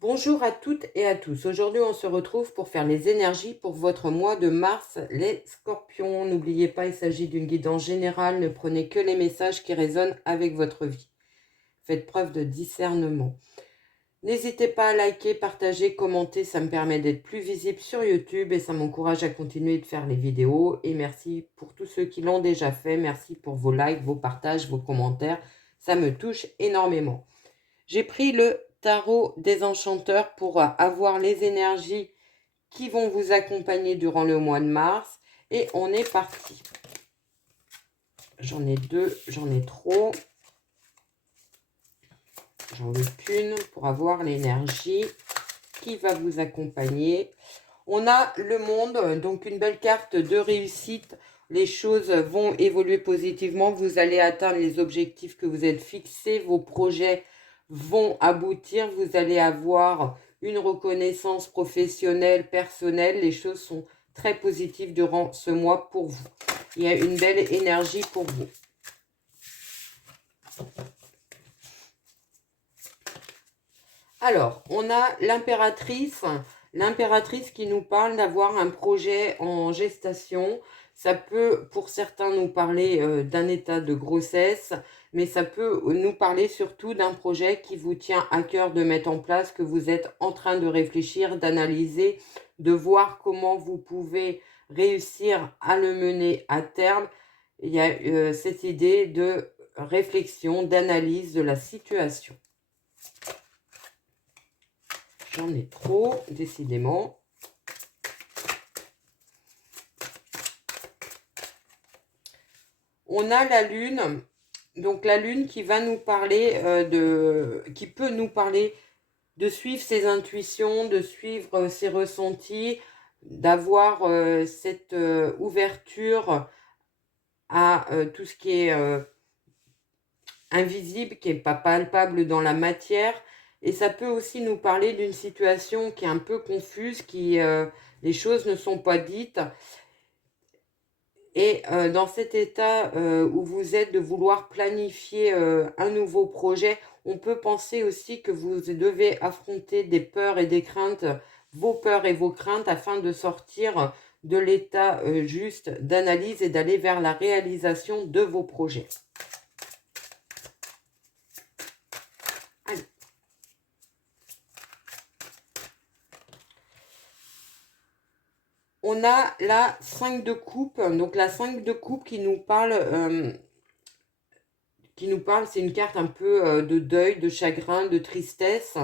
Bonjour à toutes et à tous. Aujourd'hui, on se retrouve pour faire les énergies pour votre mois de mars, les scorpions. N'oubliez pas, il s'agit d'une guidance générale. Ne prenez que les messages qui résonnent avec votre vie. Faites preuve de discernement. N'hésitez pas à liker, partager, commenter. Ça me permet d'être plus visible sur YouTube et ça m'encourage à continuer de faire les vidéos. Et merci pour tous ceux qui l'ont déjà fait. Merci pour vos likes, vos partages, vos commentaires. Ça me touche énormément. J'ai pris le tarot des enchanteurs pour avoir les énergies qui vont vous accompagner durant le mois de mars. Et on est parti. J'en ai deux, j'en ai trop. J'en veux qu'une pour avoir l'énergie qui va vous accompagner. On a le monde, donc une belle carte de réussite. Les choses vont évoluer positivement. Vous allez atteindre les objectifs que vous êtes fixés. Vos projets vont aboutir. Vous allez avoir une reconnaissance professionnelle, personnelle. Les choses sont très positives durant ce mois pour vous. Il y a une belle énergie pour vous. Alors, on a l'impératrice. L'impératrice qui nous parle d'avoir un projet en gestation. Ça peut, pour certains, nous parler d'un état de grossesse, mais ça peut nous parler surtout d'un projet qui vous tient à cœur de mettre en place, que vous êtes en train de réfléchir, d'analyser, de voir comment vous pouvez réussir à le mener à terme. Il y a cette idée de réflexion, d'analyse de la situation. J'en ai trop, décidément. On a la lune. Donc la lune qui va nous parler qui peut nous parler de suivre ses intuitions, de suivre ses ressentis, d'avoir cette ouverture à tout ce qui est invisible, qui n'est pas palpable dans la matière. Et ça peut aussi nous parler d'une situation qui est un peu confuse, les choses ne sont pas dites. Et dans cet état où vous êtes de vouloir planifier un nouveau projet, on peut penser aussi que vous devez affronter des peurs et des craintes, vos peurs et vos craintes, afin de sortir de l'état juste d'analyse et d'aller vers la réalisation de vos projets. Allez. On a la 5 de coupe, donc la 5 de coupe qui nous parle, c'est une carte un peu de deuil, de chagrin, de tristesse.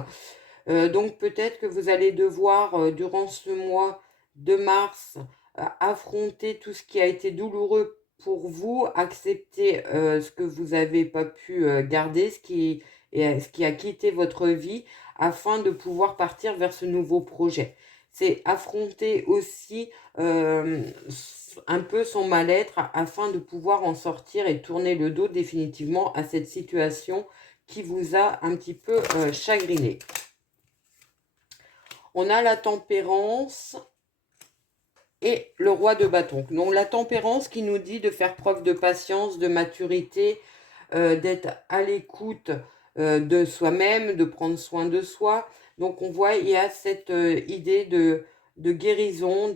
Donc peut-être que vous allez devoir, durant ce mois de mars, affronter tout ce qui a été douloureux pour vous, accepter ce que vous n'avez pas pu garder, ce qui a quitté votre vie, afin de pouvoir partir vers ce nouveau projet. C'est affronter aussi un peu son mal-être afin de pouvoir en sortir et tourner le dos définitivement à cette situation qui vous a un petit peu chagriné. On a la tempérance et le roi de bâton. Donc la tempérance qui nous dit de faire preuve de patience, de maturité, d'être à l'écoute de soi-même, de prendre soin de soi. Donc on voit, il y a cette idée de guérison,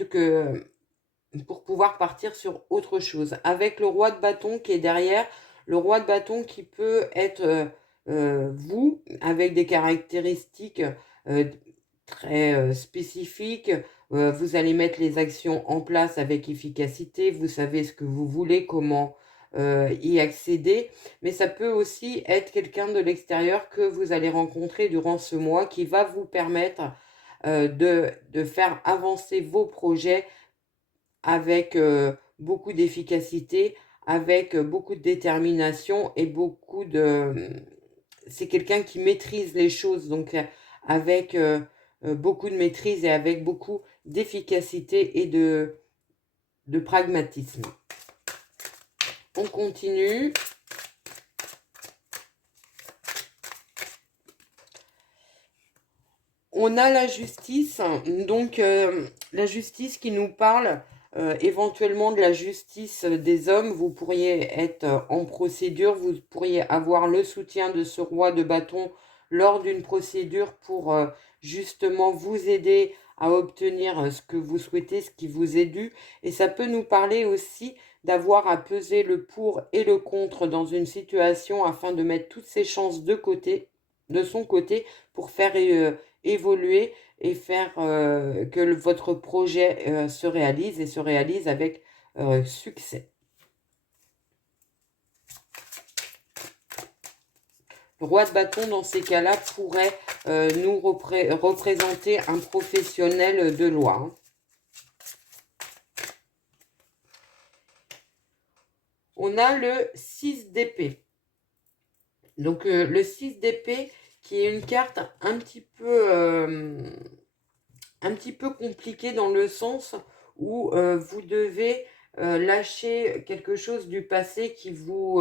pour pouvoir partir sur autre chose. Avec le roi de bâton qui est derrière, le roi de bâton qui peut être vous, avec des caractéristiques très spécifiques. Vous allez mettre les actions en place avec efficacité, vous savez ce que vous voulez, comment y accéder, mais ça peut aussi être quelqu'un de l'extérieur que vous allez rencontrer durant ce mois qui va vous permettre de faire avancer vos projets avec beaucoup d'efficacité, avec beaucoup de détermination et beaucoup de... C'est quelqu'un qui maîtrise les choses, donc avec beaucoup de maîtrise et avec beaucoup d'efficacité et de pragmatisme. On continue. On a la justice, donc la justice qui nous parle éventuellement de la justice des hommes. Vous pourriez être en procédure, vous pourriez avoir le soutien de ce roi de bâton lors d'une procédure pour justement vous aider à obtenir ce que vous souhaitez, ce qui vous est dû. Et ça peut nous parler aussi d'avoir à peser le pour et le contre dans une situation afin de mettre toutes ses chances de côté, de son côté, pour faire évoluer et faire que votre projet se réalise et se réalise avec succès. Le roi de bâton, dans ces cas-là, pourrait nous représenter un professionnel de loi. Hein. On a le 6 d'épée. Donc, le 6 d'épée, qui est une carte un petit peu compliquée dans le sens où vous devez lâcher quelque chose du passé qui vous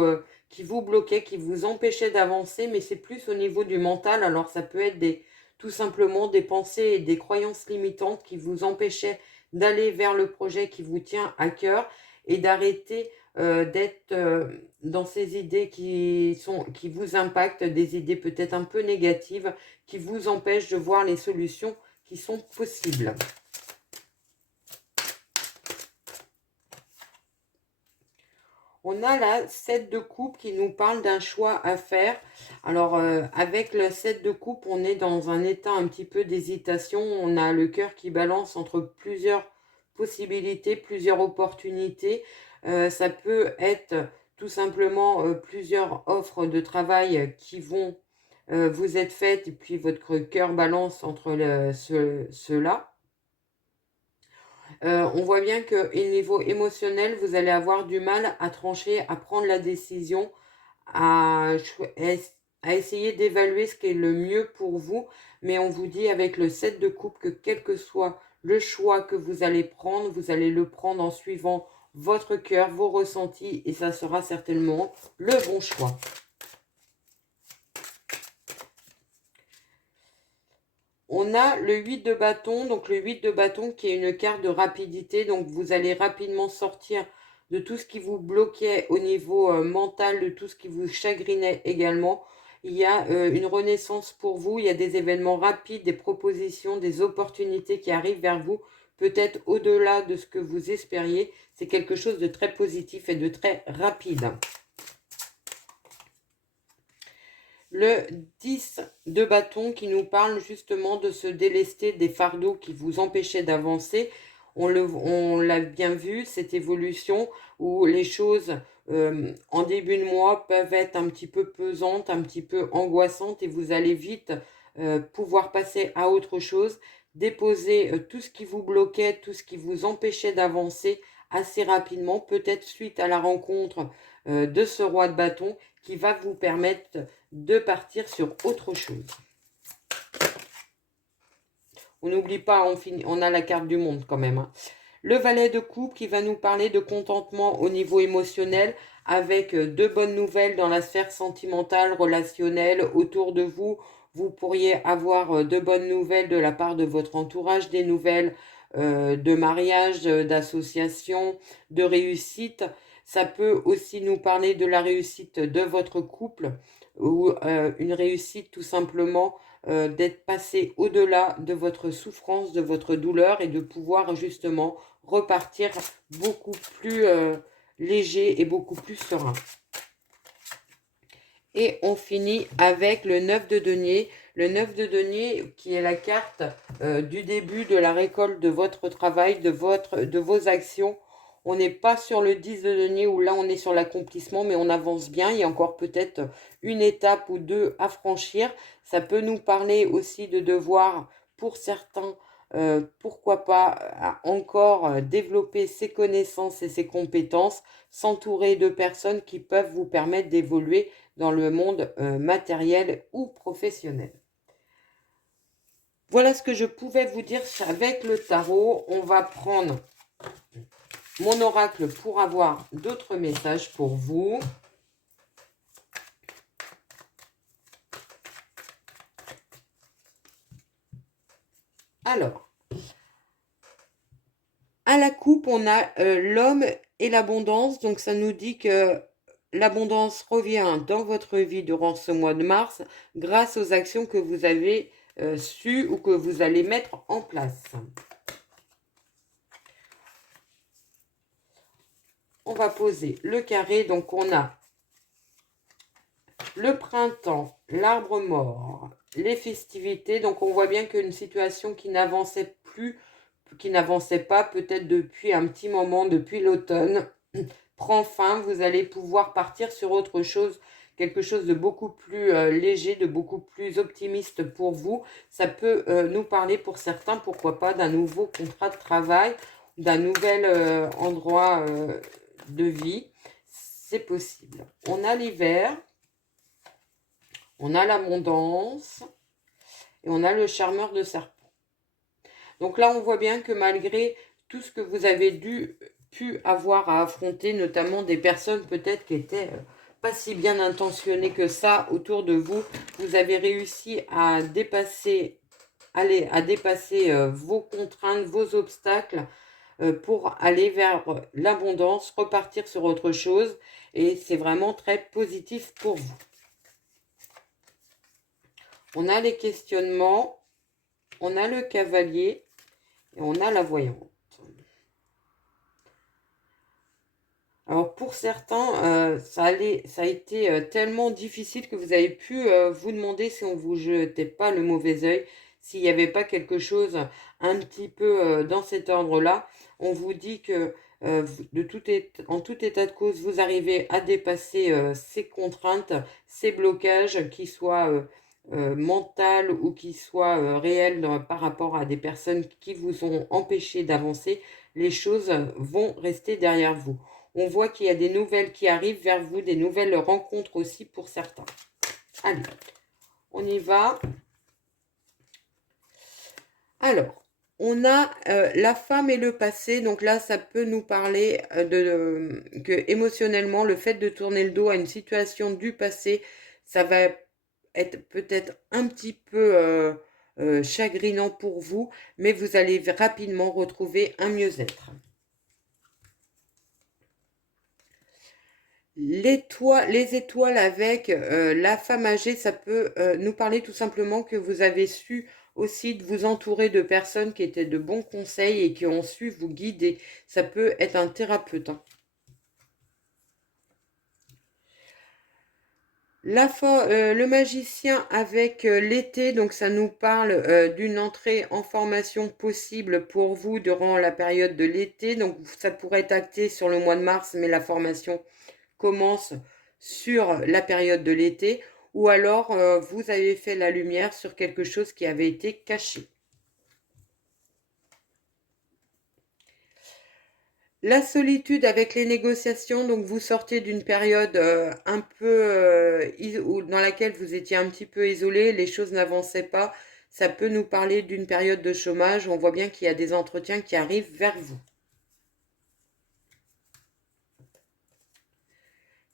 bloquait, qui vous empêchait d'avancer, mais c'est plus au niveau du mental. Alors, ça peut être tout simplement des pensées et des croyances limitantes qui vous empêchaient d'aller vers le projet qui vous tient à cœur et d'arrêter d'être dans ces idées qui vous impactent, des idées peut-être un peu négatives, qui vous empêchent de voir les solutions qui sont possibles. On a la 7 de coupe qui nous parle d'un choix à faire. Alors, avec le 7 de coupe, on est dans un état un petit peu d'hésitation. On a le cœur qui balance entre plusieurs possibilités, plusieurs opportunités. Ça peut être tout simplement plusieurs offres de travail qui vont vous être faites et puis votre cœur balance entre ceux-là. On voit bien qu'au niveau émotionnel, vous allez avoir du mal à trancher, à prendre la décision, à essayer d'évaluer ce qui est le mieux pour vous. Mais on vous dit avec le 7 de coupe que quel que soit le choix que vous allez prendre, vous allez le prendre en suivant votre cœur, vos ressentis, et ça sera certainement le bon choix. On a le 8 de bâton, donc le 8 de bâton qui est une carte de rapidité, donc vous allez rapidement sortir de tout ce qui vous bloquait au niveau mental, de tout ce qui vous chagrinait également. Il y a une renaissance pour vous, il y a des événements rapides, des propositions, des opportunités qui arrivent vers vous, peut-être au-delà de ce que vous espériez. C'est quelque chose de très positif et de très rapide. Le 10 de bâton qui nous parle justement de se délester des fardeaux qui vous empêchaient d'avancer. On l'a bien vu, cette évolution où les choses en début de mois peuvent être un petit peu pesantes, un petit peu angoissantes et vous allez vite pouvoir passer à autre chose, déposer tout ce qui vous bloquait, tout ce qui vous empêchait d'avancer assez rapidement, peut-être suite à la rencontre de ce roi de bâton qui va vous permettre de partir sur autre chose. On n'oublie pas, on a la carte du monde quand même. Hein. Le valet de coupe qui va nous parler de contentement au niveau émotionnel avec de bonnes nouvelles dans la sphère sentimentale, relationnelle autour de vous. Vous pourriez avoir de bonnes nouvelles de la part de votre entourage, des nouvelles de mariage, d'association, de réussite. Ça peut aussi nous parler de la réussite de votre couple ou une réussite tout simplement d'être passé au-delà de votre souffrance, de votre douleur et de pouvoir justement repartir beaucoup plus léger et beaucoup plus serein. Et on finit avec le 9 de denier. Le 9 de denier qui est la carte du début de la récolte de votre travail, de vos actions. On n'est pas sur le 10 de denier où là on est sur l'accomplissement, mais on avance bien. Il y a encore peut-être une étape ou deux à franchir. Ça peut nous parler aussi de devoir, pour certains, pourquoi pas encore développer ses connaissances et ses compétences, s'entourer de personnes qui peuvent vous permettre d'évoluer dans le monde matériel ou professionnel. Voilà ce que je pouvais vous dire avec le tarot. On va prendre mon oracle pour avoir d'autres messages pour vous. Alors, à la coupe, on a l'homme et l'abondance. Donc, ça nous dit que l'abondance revient dans votre vie durant ce mois de mars grâce aux actions que vous avez su ou que vous allez mettre en place. On va poser le carré, donc on a le printemps, l'arbre mort, les festivités. Donc on voit bien qu'une situation qui n'avançait plus, qui n'avançait pas peut-être depuis un petit moment, depuis l'automne, prend fin. Vous allez pouvoir partir sur autre chose, quelque chose de beaucoup plus léger, de beaucoup plus optimiste pour vous. Ça peut nous parler pour certains, pourquoi pas, d'un nouveau contrat de travail, d'un nouvel endroit de vie. C'est possible. On a l'hiver. On a l'abondance et on a le charmeur de serpent. Donc là, on voit bien que malgré tout ce que vous avez pu avoir à affronter, notamment des personnes peut-être qui étaient pas si bien intentionnées que ça autour de vous, vous avez réussi à dépasser, vos contraintes, vos obstacles pour aller vers l'abondance, repartir sur autre chose. Et c'est vraiment très positif pour vous. On a les questionnements, on a le cavalier et on a la voyante. Alors pour certains, ça a été tellement difficile que vous avez pu vous demander si on ne vous jetait pas le mauvais œil, s'il n'y avait pas quelque chose un petit peu dans cet ordre-là. On vous dit que en tout état de cause, vous arrivez à dépasser ces contraintes, ces blocages, qui soient mentales ou qui soient réels par rapport à des personnes qui vous ont empêché d'avancer. Les choses vont rester derrière vous. On voit qu'il y a des nouvelles qui arrivent vers vous, des nouvelles rencontres aussi pour certains. Allez, on y va. Alors, on a la femme et le passé. Donc là, ça peut nous parler que émotionnellement, le fait de tourner le dos à une situation du passé, ça va être peut-être un petit peu chagrinant pour vous, mais vous allez rapidement retrouver un mieux-être. Les étoiles avec la femme âgée, ça peut nous parler tout simplement que vous avez su aussi de vous entourer de personnes qui étaient de bons conseils et qui ont su vous guider. Ça peut être un thérapeute. Hein. Le magicien avec l'été, donc ça nous parle d'une entrée en formation possible pour vous durant la période de l'été. Donc ça pourrait être acté sur le mois de mars, mais la formation commence sur la période de l'été, ou alors vous avez fait la lumière sur quelque chose qui avait été caché. La solitude avec les négociations, donc vous sortez d'une période un peu dans laquelle vous étiez un petit peu isolé, les choses n'avançaient pas. Ça peut nous parler d'une période de chômage. On voit bien qu'il y a des entretiens qui arrivent vers vous.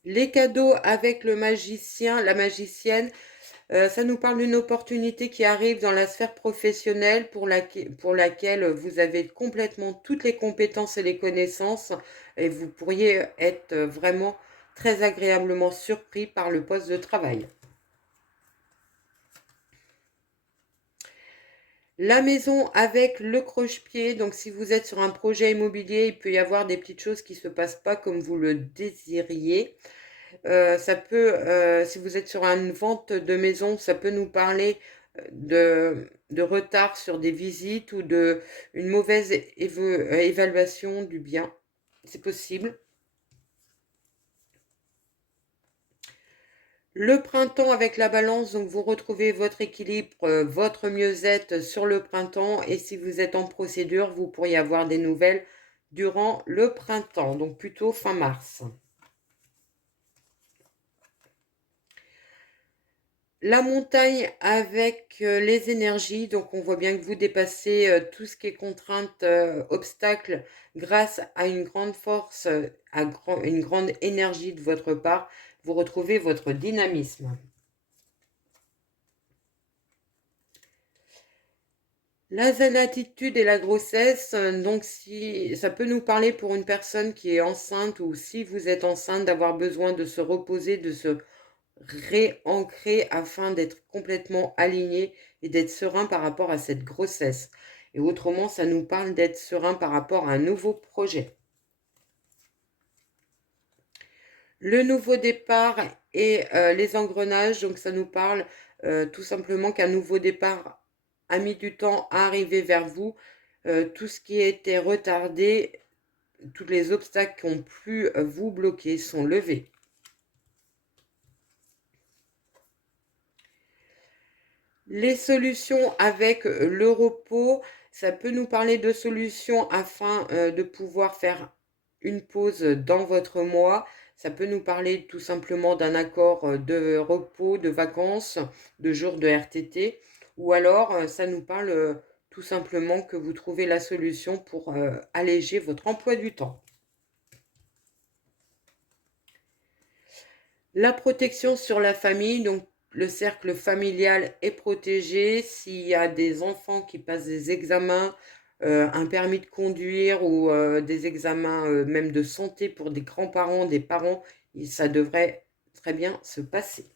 Les cadeaux avec le magicien, la magicienne, ça nous parle d'une opportunité qui arrive dans la sphère professionnelle pour laquelle vous avez complètement toutes les compétences et les connaissances et vous pourriez être vraiment très agréablement surpris par le poste de travail. La maison avec le croche-pied, donc si vous êtes sur un projet immobilier, il peut y avoir des petites choses qui ne se passent pas comme vous le désiriez. Ça peut, si vous êtes sur une vente de maison, ça peut nous parler de retard sur des visites ou une mauvaise évaluation du bien. C'est possible. Le printemps avec la balance, donc vous retrouvez votre équilibre, votre mieux-être sur le printemps. Et si vous êtes en procédure, vous pourriez avoir des nouvelles durant le printemps, donc plutôt fin mars. La montagne avec les énergies, donc on voit bien que vous dépassez tout ce qui est contrainte, obstacle, grâce à une grande force, une grande énergie de votre part, vous retrouvez votre dynamisme. La zen attitude et la grossesse, donc si ça peut nous parler pour une personne qui est enceinte ou si vous êtes enceinte, d'avoir besoin de se reposer, de se réancrer afin d'être complètement aligné et d'être serein par rapport à cette grossesse. Et autrement, ça nous parle d'être serein par rapport à un nouveau projet. Le nouveau départ et les engrenages, donc ça nous parle tout simplement qu'un nouveau départ a mis du temps à arriver vers vous. Tout ce qui était retardé, tous les obstacles qui ont pu vous bloquer sont levés. Les solutions avec le repos, ça peut nous parler de solutions afin de pouvoir faire une pause dans votre mois. Ça peut nous parler tout simplement d'un accord de repos, de vacances, de jours de RTT. Ou alors, ça nous parle tout simplement que vous trouvez la solution pour alléger votre emploi du temps. La protection sur la famille, donc le cercle familial est protégé. S'il y a des enfants qui passent des examens, un permis de conduire ou des examens même de santé pour des grands-parents, des parents, ça devrait très bien se passer.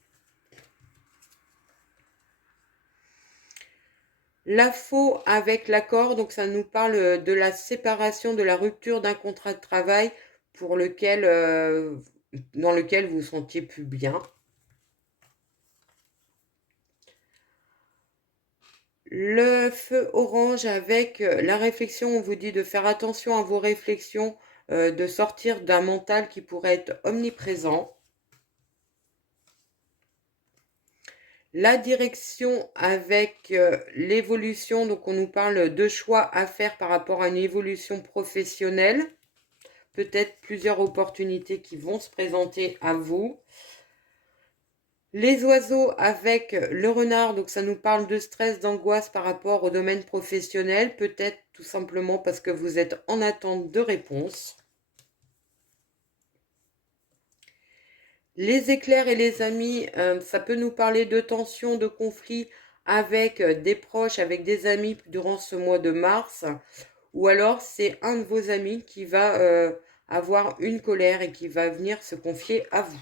La faux avec l'accord, donc ça nous parle de la séparation, de la rupture d'un contrat de travail pour lequel, dans lequel vous vous sentiez plus bien. Le feu orange avec la réflexion, on vous dit de faire attention à vos réflexions, de sortir d'un mental qui pourrait être omniprésent. La direction avec l'évolution, donc on nous parle de choix à faire par rapport à une évolution professionnelle. Peut-être plusieurs opportunités qui vont se présenter à vous. Les oiseaux avec le renard, donc ça nous parle de stress, d'angoisse par rapport au domaine professionnel, peut-être tout simplement parce que vous êtes en attente de réponses. Les éclairs et les amis, ça peut nous parler de tensions, de conflits avec des proches, avec des amis durant ce mois de mars. Ou alors c'est un de vos amis qui va avoir une colère et qui va venir se confier à vous.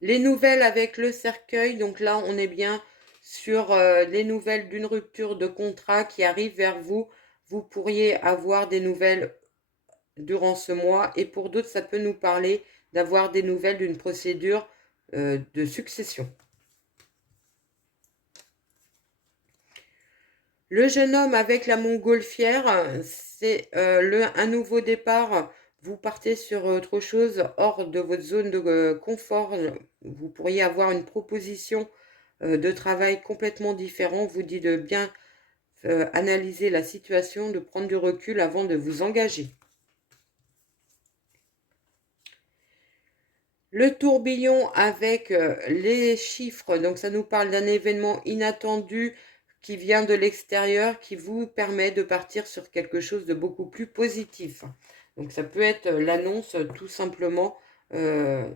Les nouvelles avec le cercueil, donc là on est bien sur les nouvelles d'une rupture de contrat qui arrive vers vous. Vous pourriez avoir des nouvelles durant ce mois et pour d'autres ça peut nous parler d'avoir des nouvelles d'une procédure de succession. Le jeune homme avec la montgolfière, c'est un nouveau départ. Vous partez sur autre chose hors de votre zone de confort. Vous pourriez avoir une proposition de travail complètement différent. On vous dit de bien analyser la situation, de prendre du recul avant de vous engager. Le tourbillon avec les chiffres, donc ça nous parle d'un événement inattendu qui vient de l'extérieur, qui vous permet de partir sur quelque chose de beaucoup plus positif. Donc ça peut être l'annonce tout simplement, la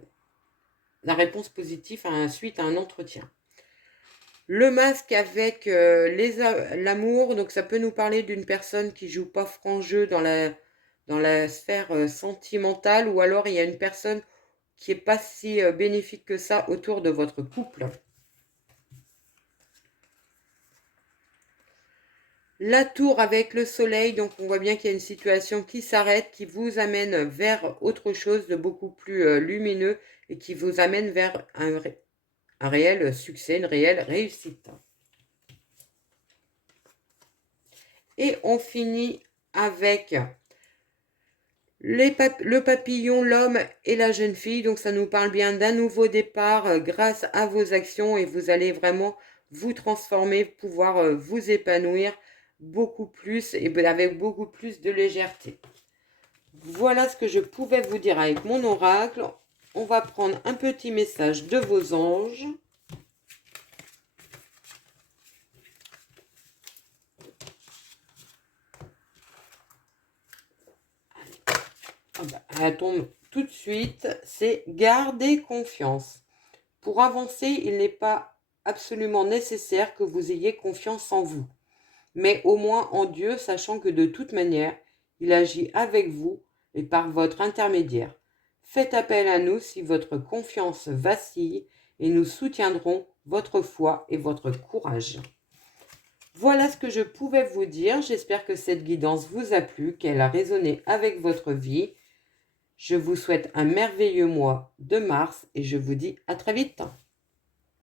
réponse positive suite à un entretien. Le masque avec l'amour, donc ça peut nous parler d'une personne qui joue pas franc jeu dans la sphère sentimentale, ou alors il y a une personne qui n'est pas si bénéfique que ça autour de votre couple. La tour avec le soleil, donc on voit bien qu'il y a une situation qui s'arrête, qui vous amène vers autre chose de beaucoup plus lumineux et qui vous amène vers un réel succès, une réelle réussite. Et on finit avec le papillon, l'homme et la jeune fille. Donc ça nous parle bien d'un nouveau départ grâce à vos actions et vous allez vraiment vous transformer, pouvoir vous épanouir beaucoup plus et avec beaucoup plus de légèreté. Voilà ce que je pouvais vous dire avec mon oracle. On va prendre un petit message de vos anges. Elle tombe tout de suite. C'est garder confiance. Pour avancer, il n'est pas absolument nécessaire que vous ayez confiance en vous, mais au moins en Dieu, sachant que de toute manière, il agit avec vous et par votre intermédiaire. Faites appel à nous si votre confiance vacille et nous soutiendrons votre foi et votre courage. Voilà ce que je pouvais vous dire. J'espère que cette guidance vous a plu, qu'elle a résonné avec votre vie. Je vous souhaite un merveilleux mois de mars et je vous dis à très vite.